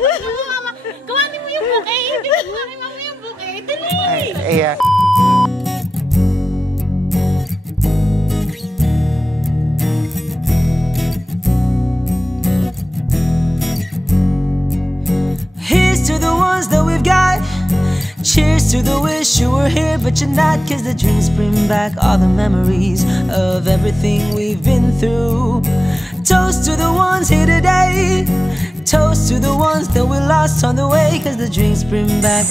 Kuhanin mo yung bouquet. Kuhanin mo yung bouquet. Dali. Ay, Here's to the ones that we've got. Cheers to the wish you were here but you're not. Cause the drinks bring back all the memories of everything we've been through. Toast to the ones here today. Toast to the ones that we lost on the way. Cause the drinks bring back.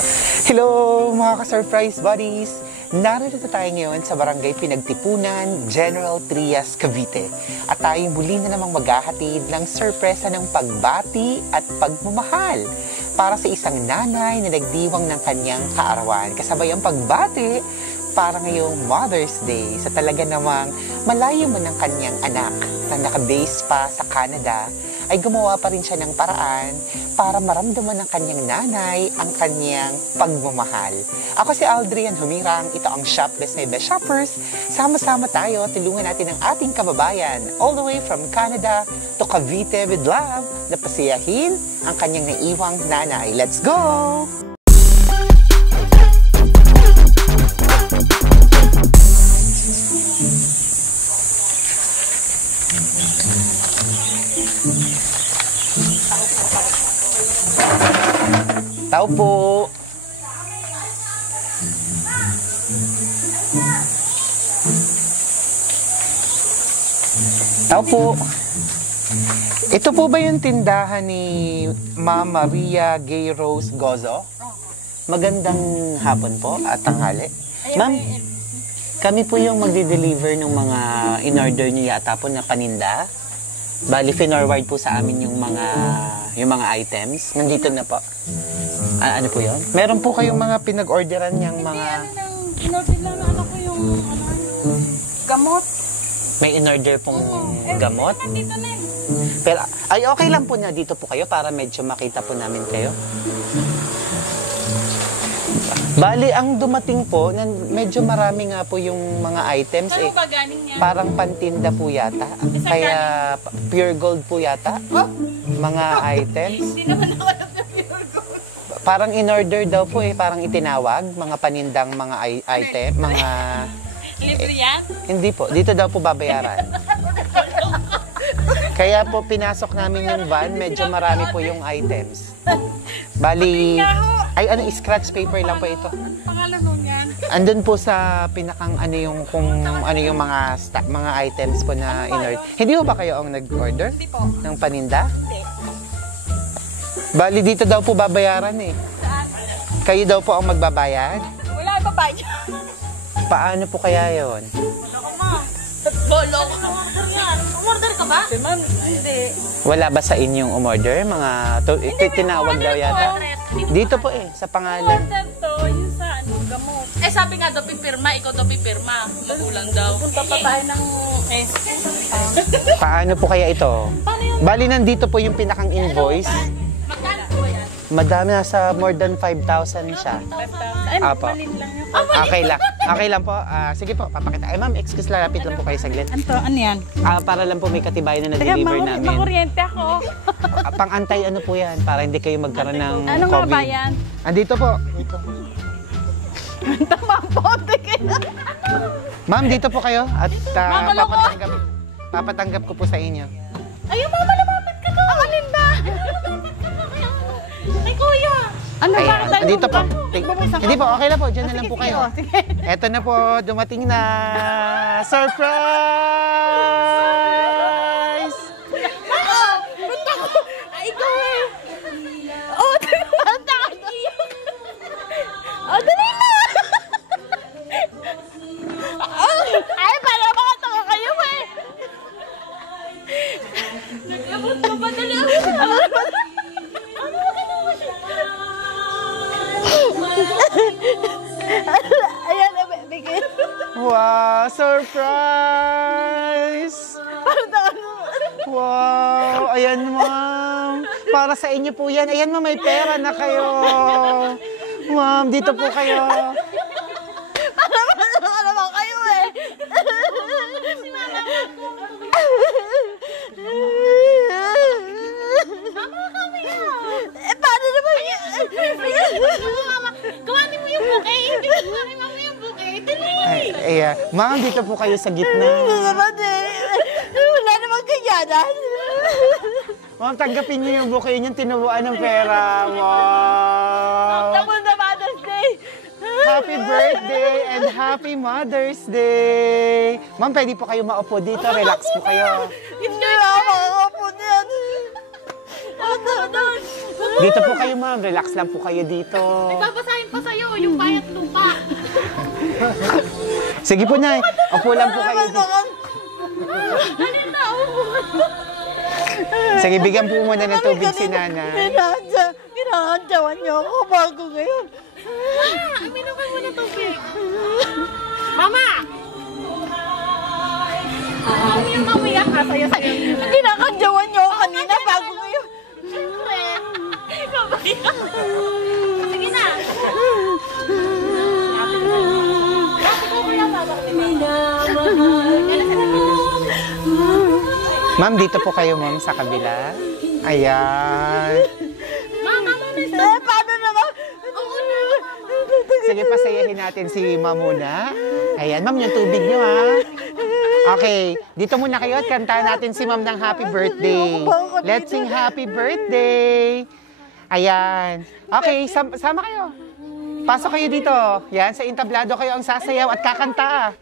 hello mga ka-surprise buddies! Narito tayo ngayon sa Barangay Pinagtipunan, General Trias, Cavite. At tayo muli na namang maghahatid ng sorpresa ng pagbati at pagmamahal para sa isang nanay na nagdiwang ng kanyang kaarawan. Kasabay ang pagbati para ngayong Mother's Day sa talaga namang malayo man ng kanyang anak na nakabase pa sa Canada, ay gumawa pa rin siya ng paraan para maramdaman ng kanyang nanay ang kanyang pagmamahal. Ako si Aldrian Humirang, ito ang Shop Best My Best Shoppers. Sama-sama tayo, tulungan natin ang ating kababayan all the way from Canada to Cavite with love na pasiyahin ang kanyang naiwang nanay. Let's go! Tao po. Tao po. Ito po ba yung tindahan ni Ma'am Maria Gay Rose Gozo? Magandang hapon po at tanghali. Ma'am, kami po yung magde-deliver ng mga in-order niyo yata po na paninda. Bali, finorward po sa amin yung mga items. Nandito na po. Ano po yun? Meron po kayong mga pinag-orderan niyang mga... In-order lang na anak ko yung gamot. May in-order pong gamot? Nandito na eh. Pero, ay okay lang po na dito po kayo para medyo makita po namin kayo. Bali, ang dumating po, medyo marami nga po yung mga items. Ano ba ganing niya? Parang pantinda po yata. Kaya pure gold po yata. Mga items. Hindi naman ako ng pure gold. Parang in-order daw po parang itinawag. Mga panindang mga item. Mga... Libre yan? Hindi po. Dito daw po babayaran. Kaya po pinasok namin yung van. Medyo marami po yung items. Bali... Ay, scratch paper lang po ito. Pangalan nun yan? Andun po sa pinakang kung ano yung mga items po na in-order. Hindi po ba kayo ang nag-order? Hindi po. Ng paninda? Hindi. Bali, dito daw po babayaran eh. Saan? Kayo daw po ang magbabayad? Wala ang babae niya. Paano po kaya yon? Wala ko ma. Bolo ko. Umorder yan. Umorder ka ba? Ma'am, hindi. Wala ba sa inyong umorder? Tinawag daw yata. Dito po sa pangalan. Umorder to, yung sa gamot. Sabi nga daw pipirma, ikaw daw pipirma. Magulang daw. Punta pa tayo ng Paano po kaya ito? Paano yun? Bali, nandito po yung pinakang invoice. Magkano po yan? Madami, nasa more than 5,000 siya. 5,000. Apa. Malin lang yun. Okay lang. Okay lang po. Sige po, papakita. Ma'am, excuse lang, lapit lang po kayo saglit. Ano yan? Para lang po may katibayan na na-deliver namin. Makuryente ako. Pang-antay ano po yan, para hindi kayo magkaroon ng Ano nga COVID. ba yan? Andito po. Tama po. Ma'am, dito po kayo at Mama, loko. papatanggap ko po sa inyo. Ayun, mama, lumapit ka ko. Ang alin ba? Ay, kuya. Ano ba? Ayan, dito po. Hindi po, okay lang po. Diyan na lang po sige, kayo. sige. Eto na po, dumating na. Surprise! Punta ko. Ay, ikaw eh. Oh, punta ka. Oh, dali na. Ay, para makatawa kayo eh. Naglabot ka ba dali? Ayan, bigay. Wow, surprise! Wow, ayan ma'am. Para sa inyo po yan. Ayan ma'am, may pera na kayo. Ma'am, dito po kayo. Para naman kayo eh. Mama kami yan. Ayan. Ma'am, dito po kayo sa gitna. Wala namang kayanan. Ma'am, tanggapin niyo yung bouquet niyo, tinubuan ng pera. Wow! Tapos na Mother's Day. Happy birthday and happy Mother's Day! Ma'am, pwede po kayo maupo dito. Relax po kayo. Hindi na makakapo niyan. Dito po kayo, ma'am. Relax lang po kayo dito. Babasahin pa sa'yo yung bayat lupa. Sige po, Nay. Upo lang po kayo dito. Sige, bigyan po muna ng tubig si Nanay. Kinakantsawan niyo ako bago ngayon. Aminom ka muna tubig. Mama! Yung mamiyak ka sa'yo. Kinakantsawan niyo ako kanina bago ngayon. Siyempre. Mamiyak. Sige na. Ma'am, dito po kayo, ma'am, sa kabila. Ayan. Mama, Paano naman? Sige, pasayahin natin si ma'am muna. Ayan, ma'am, yung tubig niyo, ha? Okay, dito muna kayo at kantahan natin si ma'am ng happy birthday. Let's sing happy birthday. Ayan. Okay, sama kayo. Pasok kayo dito. Yan, sa entablado kayo ang sasayaw at kakanta.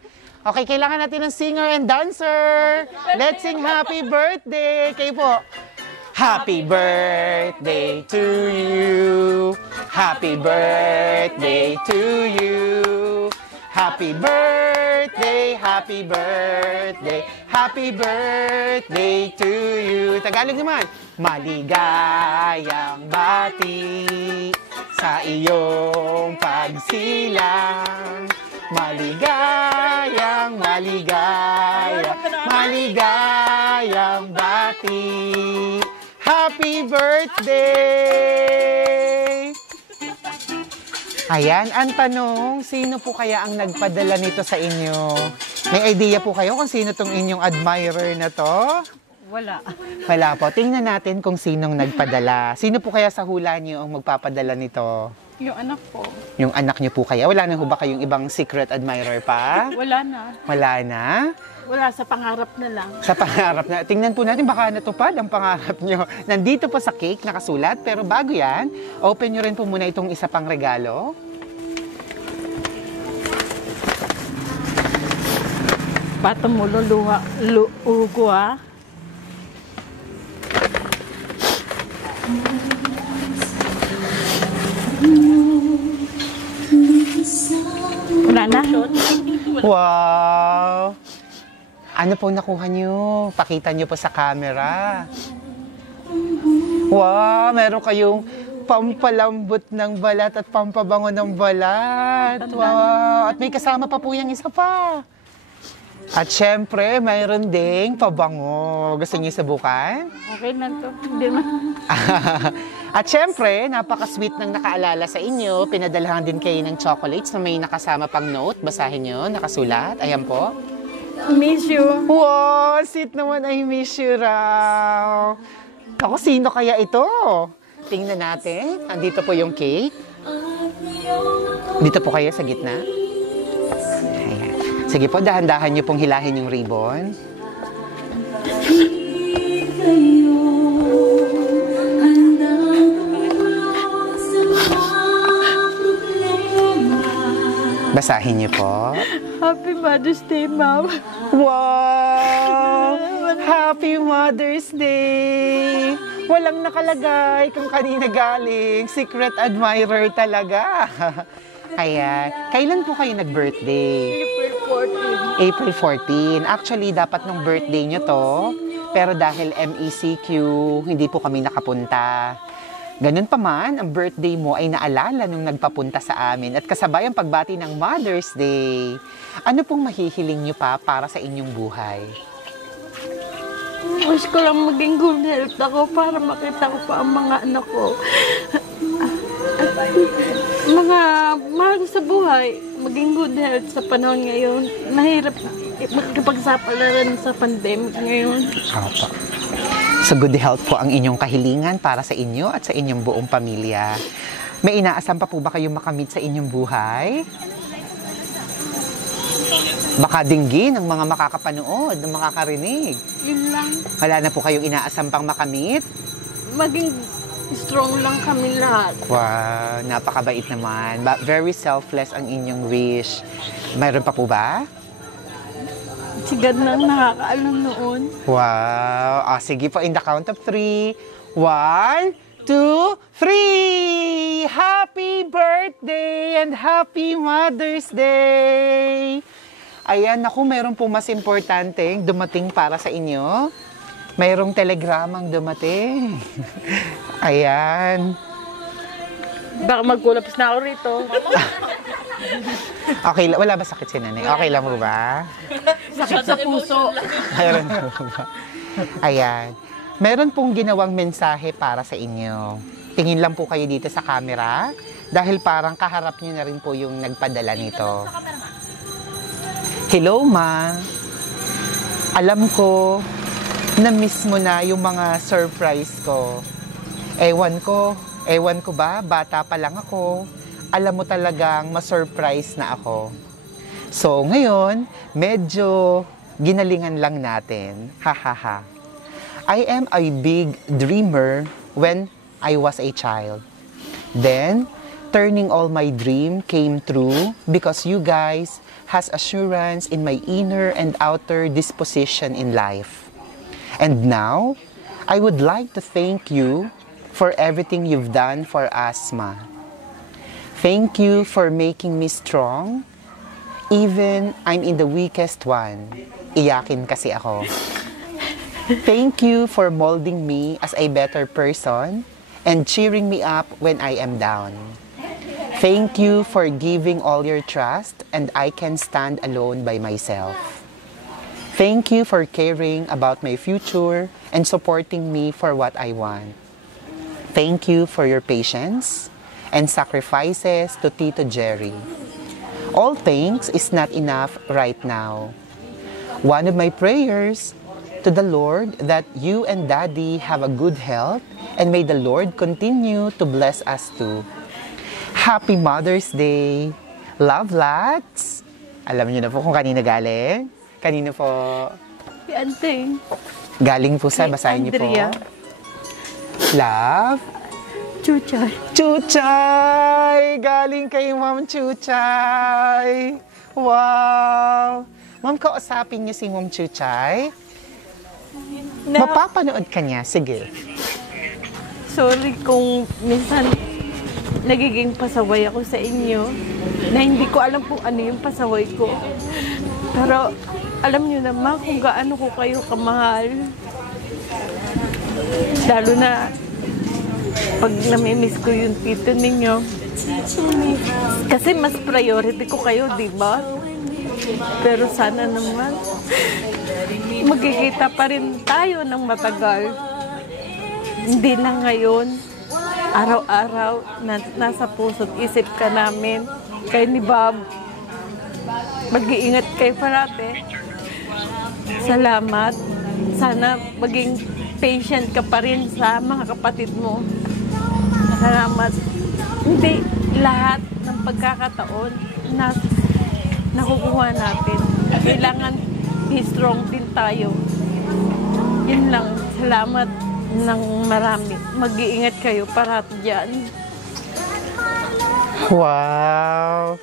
Okay, kailangan natin ng singer and dancer. Let's sing happy birthday. Kayo po. Happy birthday to you. Happy birthday to you. Happy birthday, happy birthday, happy birthday to you. Tagalog naman. Maligayang bati sa iyong pagsilang. Maligayang, maligayang bati. Happy birthday! Ayan, ang tanong, sino po kaya ang nagpadala nito sa inyo? May idea po kayo kung sino tong inyong admirer na to? Wala. Wala po. Tingnan natin kung sinong nagpadala. Sino po kaya sa hula niyo ang magpapadala nito? Yung anak ko. Yung anak niyo po kaya? Wala na ho ba kayong ibang secret admirer pa? Wala na. Wala na? Wala, sa pangarap na lang. Sa pangarap na. Tingnan po natin baka natupad ang pangarap nyo. Nandito po sa cake nakasulat, pero bago yan, open nyo rin po muna itong isa pang regalo. Patumulo luugo ah. Wala na? Wow! Ano po nakuha nyo? Pakita nyo po sa camera. Wow! Meron kayong pampalambot ng balat at pampabango ng balat. Wow! At may kasama pa po yung isa pa. At syempre, mayroon ding pabango. Gusto niyo subukan? Okay na to. Hindi man. At syempre, napaka-sweet ng nakaalala sa inyo. Pinadalahan din kayo ng chocolates na may nakasama pang note. Basahin nyo, nakasulat. Ayan po. Miss you. Wow, sweet naman, I miss you raw. Ako, sino kaya ito? Tingnan natin. Andito po yung cake. Dito po kayo sa gitna. Ayan. Sige po, dahan-dahan nyo pong hilahin yung ribbon. Basahin niyo po. Happy Mother's Day, Mom. Wow! Happy Mother's Day! Walang nakalagay kung kanina galing. Secret admirer talaga. Ayan. Kailan po kayo nag-birthday? April 14. April 14. Actually, dapat nung birthday nyo to. Pero dahil MECQ, hindi po kami nakapunta. Ganun pa man, ang birthday mo ay naalala nung nagpapunta sa amin at kasabay ang pagbati ng Mother's Day. Ano pong mahihiling nyo pa para sa inyong buhay? Wish ko lang maging good health ako para makita ko pa ang mga anak ko. Mga mahal sa buhay, maging good health sa panahon ngayon. Mahirap makipagsapalaran sa pandemic ngayon. Opo. So good health po ang inyong kahilingan para sa inyo at sa inyong buong pamilya. May inaasahan pa po ba kayong makamit sa inyong buhay? Baka dinggin ang mga makakapanood, ng makakarinig. Yun lang. Wala na po kayong inaasam pang makamit? Maging strong lang kami lahat. Wow, napakabait naman. Very selfless ang inyong wish. Mayroon pa po ba? Si God nang nakakaalam noon. Wow. Sige po, in the count of 3. 1, 2, 3! Happy birthday and happy Mother's Day! Ayan, naku, mayroon po mas importanteng dumating para sa inyo. Mayroong telegramang dumating. Ayan. Baka magkulapis na ako rito. Okay, wala ba sakit si nanay? Okay lang po ba? Sakit sa puso. Mayroon po ba? Ayan. Meron pong ginawang mensahe para sa inyo. Tingin lang po kayo dito sa camera dahil parang kaharap nyo na rin po yung nagpadala nito. Hello, Ma. Alam ko na miss mo na yung mga surprise ko. Ewan ko ba, bata pa lang ako. Alam mo talagang ma-surprise na ako. So, ngayon, medyo ginalingan lang natin. Ha. I am a big dreamer when I was a child. Then, turning all my dream came true because you guys has assurance in my inner and outer disposition in life. And now, I would like to thank you for everything you've done for us, Ma. Thank you for making me strong, even I'm in the weakest one. Iyakin kasi ako. Thank you for molding me as a better person and cheering me up when I am down. Thank you for giving all your trust and I can stand alone by myself. Thank you for caring about my future and supporting me for what I want. Thank you for your patience and sacrifices to Tito Jerry. All thanks is not enough right now. One of my prayers to the Lord that you and Daddy have a good health and may the Lord continue to bless us too. Happy Mother's Day! Love lots! Alam niyo na po kung kanina galing? Kanino po? Si Anteng. Galing po sa, Si basahin niyo po. Andrea. Love? Chuchay. Chuchay! Galing kay Ma'am Chuchay! Wow! Ma'am, kausapin niyo si Ma'am Chuchay? Mapapanood ka niya. Sige. Sorry kung minsan nagiging pasaway ako sa inyo na hindi ko alam kung ano yung pasaway ko. Pero alam niyo naman kung gaano ko kayo kamahal. Lalo na pag namimiss ko yung tito ninyo. Kasi mas priority ko kayo, di ba? Pero sana naman magkikita pa rin tayo ng matagal. Hindi lang ngayon. Araw-araw nasa puso't isip ka namin. Kay ni Bob. Mag-iingat kayo parate. Salamat. Sana maging patient ka pa rin sa mga kapatid mo. Salamat. Hindi lahat ng pagkakataon na nakukuha natin. Kailangan be strong din tayo. Yun lang. Salamat ng marami. Mag-iingat kayo parati dyan. Wow!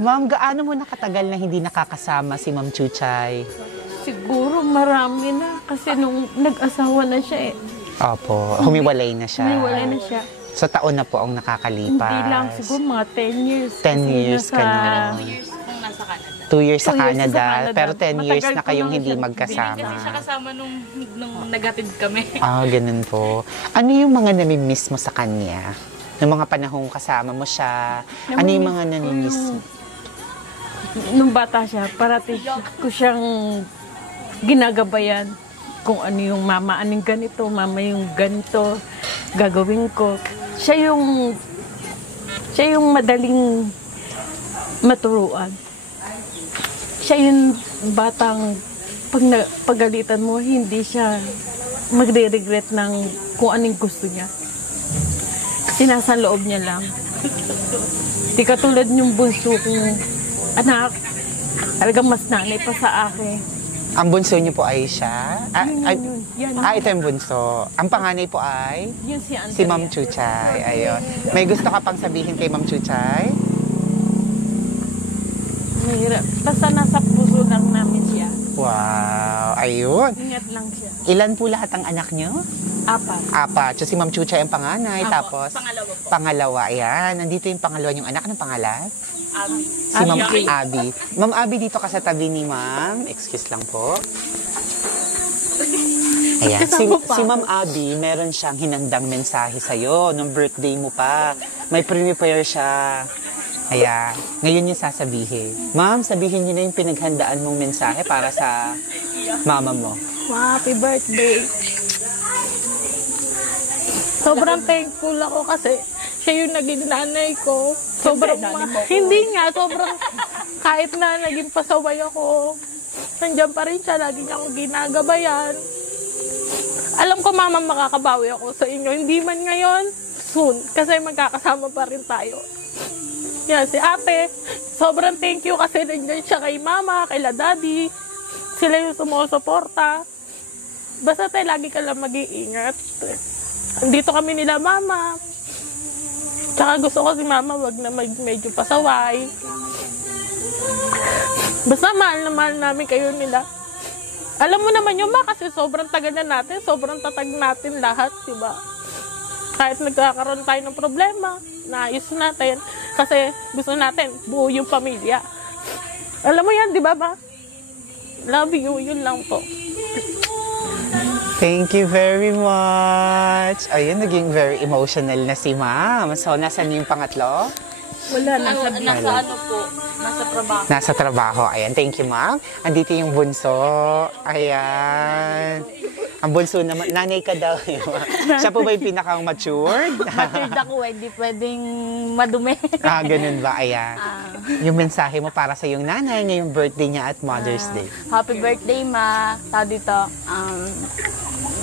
Ma'am, gaano mo nakatagal na hindi nakakasama si Ma'am Chuchay? Siguro marami na kasi nung nag-asawa na siya eh. Opo, humiwalay na siya. Humiwalay na siya. So, taon na po ang nakakalipas. Hindi lang, siguro mga 10 years. 10 years ka na. 2 years kung nasa Canada. 2 years sa 2 years Canada. sa Canada. Pero 10 years Matagal na ko kayong lang hindi siya magkasama. Kasi siya kasama nung nagatid kami. Ganun po. Ano yung mga namimiss mo sa kanya? Noong mga panahong kasama mo siya? Ano yung mga namimiss mo? Nung bata siya, parati ko siyang ginagabayan kung ano yung mama, anong ganito, mama yung ganito, gagawin ko. Siya yung madaling maturuan. Siya yung batang pagalitan mo, hindi siya magre-regret ng kung anong gusto niya. Sinasa loob niya lang. Di katulad yung bunso kong anak, Talagang mas nanay pa sa akin. Ang bunso niyo po ay siya? Yan. Ito yung bunso. Ang panganay po ay? Yun si Andrea. Si Ma'am Chuchay. Ayun. May gusto ka pang sabihin kay Ma'am Chuchay? Mahirap. Basta nasa puso lang namin siya. Wow. Ayun. Ingat lang siya. Ilan po lahat ang anak niyo? 4. 4. So si Ma'am Chuchay ang panganay. Apo, Tapos? pangalawa po. Pangalawa. Ayan. Nandito yung pangalawa yung anak ng pangalan? Abi. Si Ma'am Abby. Ma'am Abby, dito ka sa tabi ni Ma'am. Excuse lang po. Ayan. Si Ma'am Abby, meron siyang hinandang mensahe sa'yo nung birthday mo pa. May prepare siya. Ayan. Ngayon niya sasabihin. Ma'am, sabihin niyo na yung pinaghandaan mong mensahe para sa mama mo. Happy birthday. Sobrang thankful ako kasi siya yung naging nanay ko. Sobrang hindi nga, sobrang kahit na naging pasaway ako, nandiyan pa rin siya, lagi niya akong ginagabayan. Alam ko, mama, makakabawi ako sa inyo. Hindi man ngayon, soon, kasi magkakasama pa rin tayo. Yan, si ate, sobrang thank you kasi nandiyan siya kay mama, kay daddy. Sila yung sumusuporta. Basta tayo, lagi ka lang mag-iingat. Andito kami nila mama. Tsaka gusto ko si mama wag na medyo pasaway. Basta mahal na mahal namin kayo nila. Alam mo naman yun, ma, kasi sobrang tagal na natin, sobrang tatag natin lahat, diba? Kahit nagkakaroon tayo ng problema, naayos natin. Kasi gusto natin, buo yung pamilya. Alam mo yan, diba ba? Love you, yun lang po. Thank you very much. Ayun, naging very emotional na si Ma'am. So, nasan yung pangatlo? Wala, nasa Nasa ano po, nasa trabaho. Nasa trabaho. Ayan, thank you, Ma'am. Andito yung bunso. Ayan. Ang bunso naman, nanay ka daw. Siya po ba yung pinakang matured? Matured ako, hindi pwedeng madumi. Ganun ba? Ayan. Yung mensahe mo para sa yung nanay ngayong birthday niya at Mother's Day. Happy birthday, ma. Tao dito,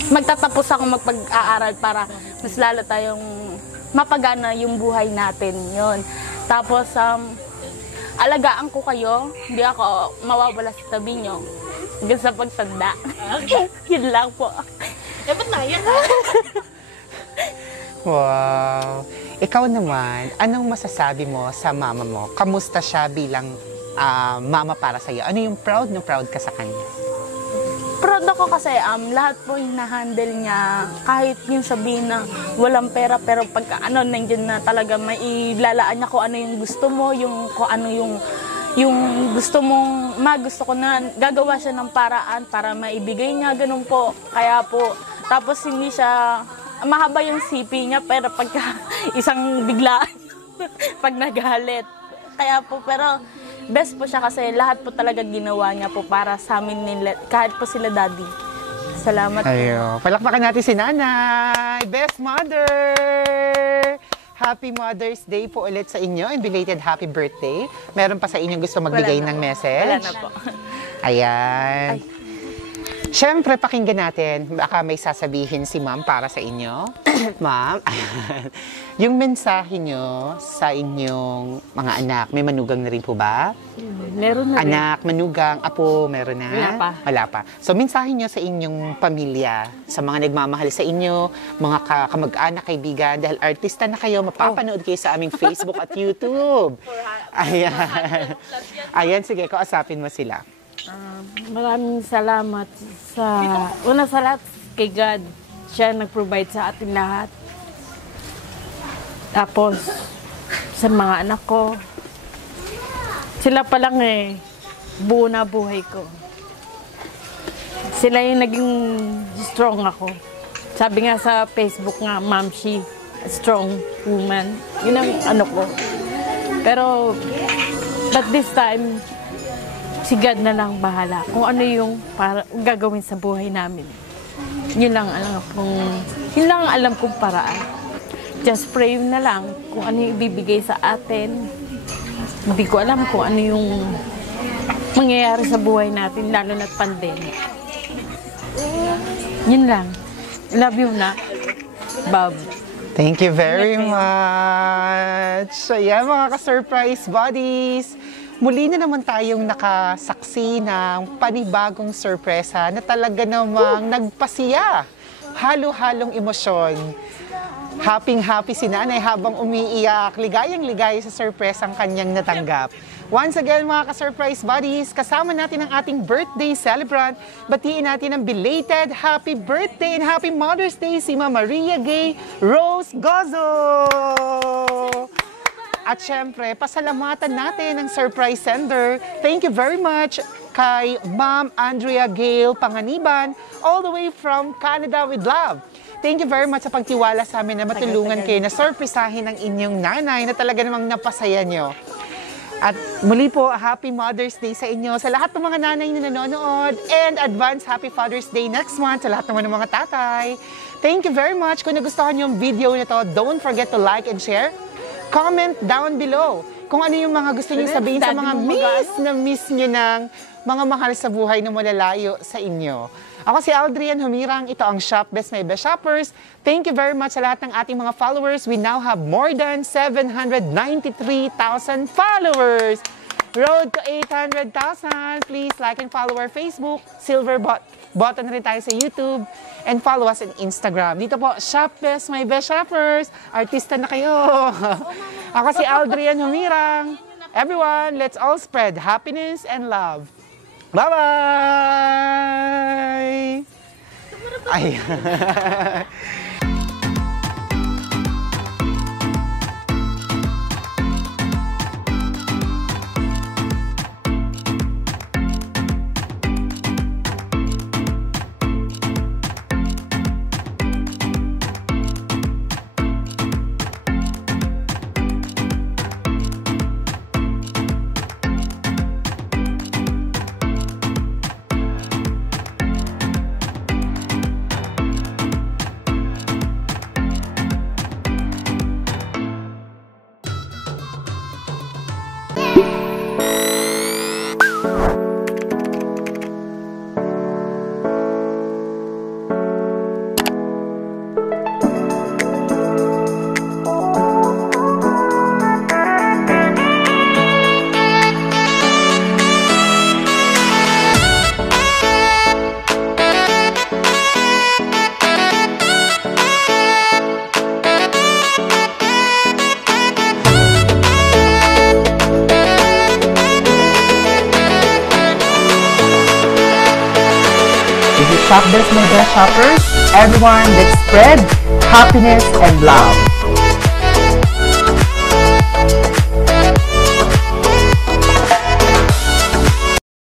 magtatapos ako magpag-aaral para mas lalo tayong mapagana yung buhay natin. Yun. Tapos, alagaan ko kayo. Hindi ako mawawala sa tabi nyo. Hanggang sa pagtanda. Yun lang po. Dapat na yan. Wow. Ikaw naman, anong masasabi mo sa mama mo? Kamusta siya bilang mama para sa'yo? Ano yung proud na proud ka sa kanya? Proud ako kasi lahat po hinahandle niya. Kahit yung sabihin na walang pera, pero pagka nandiyan na talaga may ilalaan niya kung ano yung gusto mo, kung ano yung gusto mong, gusto ko na gagawa siya ng paraan para maibigay niya, ganun po. Kaya po, tapos hindi siya, mahaba yung sipi niya, pero pagka isang biglaan, pag nagalit. Kaya po, pero best po siya kasi lahat po talaga ginawa niya po para sa amin nila, kahit po sila daddy. Salamat po. Ayo, palakpakan natin si Nanay! Best Mother! Happy Mother's Day po ulit sa inyo and belated happy birthday. Meron pa sa inyo gusto magbigay ng message? Wala na po. Ayan. Siyempre, pakinggan natin. Baka may sasabihin si Ma'am para sa inyo. Ma'am, yung mensahe nyo sa inyong mga anak, may manugang na rin po ba? Meron na rin. Anak, manugang, apo, meron na? Wala pa. Wala pa. So, mensahe nyo sa inyong pamilya, sa mga nagmamahal sa inyo, mga kamag-anak, kaibigan, dahil artista na kayo, mapapanood kayo sa aming Facebook at YouTube. Ayan. Ayan, sige, kausapin mo sila. Maraming salamat una sa lahat kay God. Siya nag-provide sa atin lahat. Tapos, sa mga anak ko, sila pa lang buo na buhay ko. Sila yung naging strong ako. Sabi nga sa Facebook nga, Ma'am She, strong woman. Yun ang ano ko. Pero, but this time, si God na lang bahala kung ano yung gagawin sa buhay namin. Yun lang alam kong paraan. Just pray na lang kung ano yung ibibigay sa atin. Hindi ko alam kung ano yung mangyayari sa buhay natin, lalo na't pandemic. Yun lang. Love you na, Bob. Thank you very much. So, yeah, mga ka-surprise buddies. muli na naman tayong nakasaksi ng panibagong sorpresa na talaga namang nagpasiya. Halo-halong emosyon. Happy si nanay habang umiiyak. Ligayang-ligaya sa sorpresang kanyang natanggap. Once again mga ka-surprise buddies, kasama natin ang ating birthday celebrant. Batiin natin ang belated happy birthday and happy Mother's Day si Ma Maria Gay Rose Gozo! At syempre, pasalamatan natin ang surprise sender. Thank you very much kay Ma'am Andrea Gale Panganiban, all the way from Canada with love. Thank you very much sa pagtiwala sa amin na matulungan kayo na surprisahin ang inyong nanay na talaga namang napasaya nyo. At muli po, Happy Mother's Day sa inyo, sa lahat ng mga nanay na nanonood, and advance Happy Father's Day next month sa lahat ng mga tatay. Thank you very much. Kung nagustuhan nyo yung video na to, don't forget to like and share. Comment down below kung ano yung mga gusto niyo sabihin sa mga miss nyo ng mga mahal sa buhay na malalayo sa inyo. Ako si Aldrian Humirang, ito ang Shop Best My Best Shoppers. Thank you very much sa lahat ng ating mga followers. We now have more than 793,000 followers. Road to 800,000. Please like and follow our Facebook, silver button rin tayo sa YouTube, and follow us on Instagram. Dito po, Shop Best My Best Shoppers. Artista na kayo. Ako si Aldrian Humirang. Everyone, let's all spread happiness and love. Bye-bye! Ay. Shop Best My Best Shoppers. Everyone, let's spread happiness and love.